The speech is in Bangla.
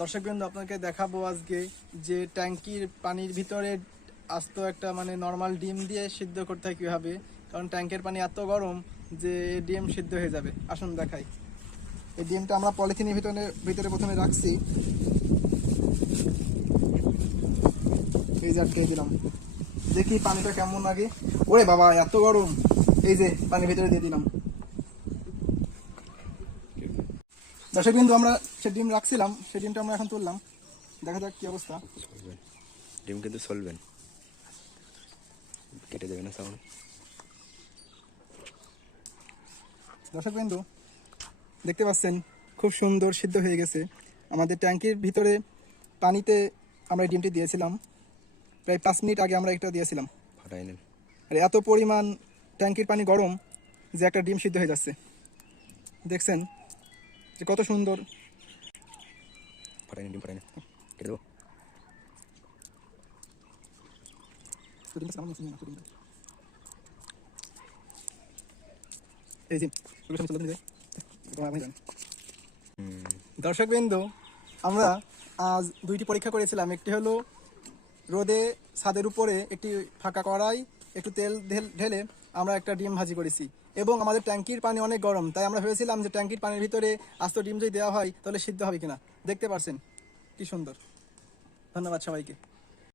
দর্শকবৃন্দ আপনাকে দেখাবো আজকে যে ট্যাঙ্কির পানির ভিতরে আস্ত একটা মানে নর্মাল ডিম দিয়ে সিদ্ধ করতে হয় কীভাবে। কারণ ট্যাঙ্কের পানি এত গরম যে ডিম সিদ্ধ হয়ে যাবে। আসুন দেখাই। এই ডিমটা আমরা পলিথিনের ভিতরে ভিতরে প্রথমে রাখছি। এই যে আটকে দিলাম। দেখি পানিটা কেমন লাগে। ওরে বাবা, এত গরম। এই যে, পানির ভিতরে দিয়ে দিলাম। দর্শক বিন্দু আমরা সে ডিম রাখছিলাম সেই ডিমটা আমরা এখন তুললাম। দেখা যাক কি অবস্থা। ডিম কিন্তু চলবেন কেটে দেবে না সাউন্ড দর্শক বিন্দু দেখতে পাচ্ছেন খুব সুন্দর সিদ্ধ হয়ে গেছে। আমাদের ট্যাঙ্কির ভিতরে পানিতে আমরা এই ডিমটি দিয়েছিলাম। প্রায় পাঁচ মিনিট আগে আমরা এটা দিয়েছিলাম। আর এত পরিমাণ ট্যাঙ্কির পানি গরম যে একটা ডিম সিদ্ধ হয়ে যাচ্ছে। দেখছেন যে কত সুন্দর। ফাটাই ডিম ফাটাই কেটে দেবো। এই যে ওগুলো সব চলে দিলে। তোমার ভাই জানে। হুম। দর্শক বিন্দু আমরা আজ দুইটি পরীক্ষা করেছিলাম। একটি হলো রোদে ছাদের উপরে একটি ফাঁকা কড়াই একটু তেল ঢেলে আমরা একটা ডিম ভাজি করেছি। এবং আমাদের ট্যাঙ্কির পানি অনেক গরম। তাই আমরা ভেবেছিলাম যে ট্যাঙ্কির পানির ভিতরে আস্ত ডিম যদি দেওয়া হয়, তাহলে সিদ্ধ হবে কিনা। দেখতে পারছেন? কি সুন্দর। ধন্যবাদ সবাইকে।